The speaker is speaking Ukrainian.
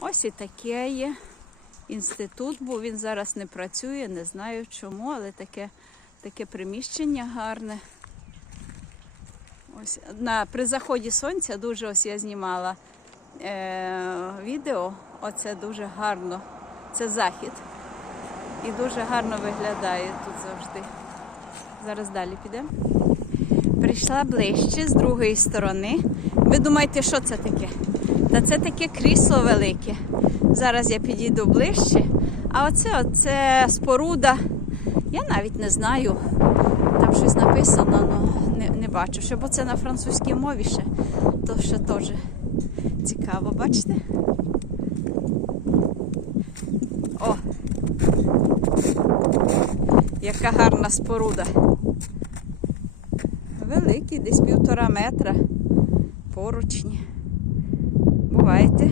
Ось і таке є. Інститут був, він зараз не працює, не знаю чому, але таке, таке приміщення гарне. Ось на, при заході сонця дуже ось я знімала е, відео. Оце дуже гарно. Це захід. І дуже гарно виглядає тут завжди. Зараз далі підемо. Прийшла ближче з другої сторони. Ви думаєте, що це таке? Та це таке крісло велике. Зараз я підійду ближче. А оце, оце споруда. Я навіть не знаю. Там щось написано, але не, не бачу. Ще бо це на французькій мові ще. То ще теж цікаво, бачите? О! Яка гарна споруда. Великий, десь півтора метра. Поручні. Бувайте.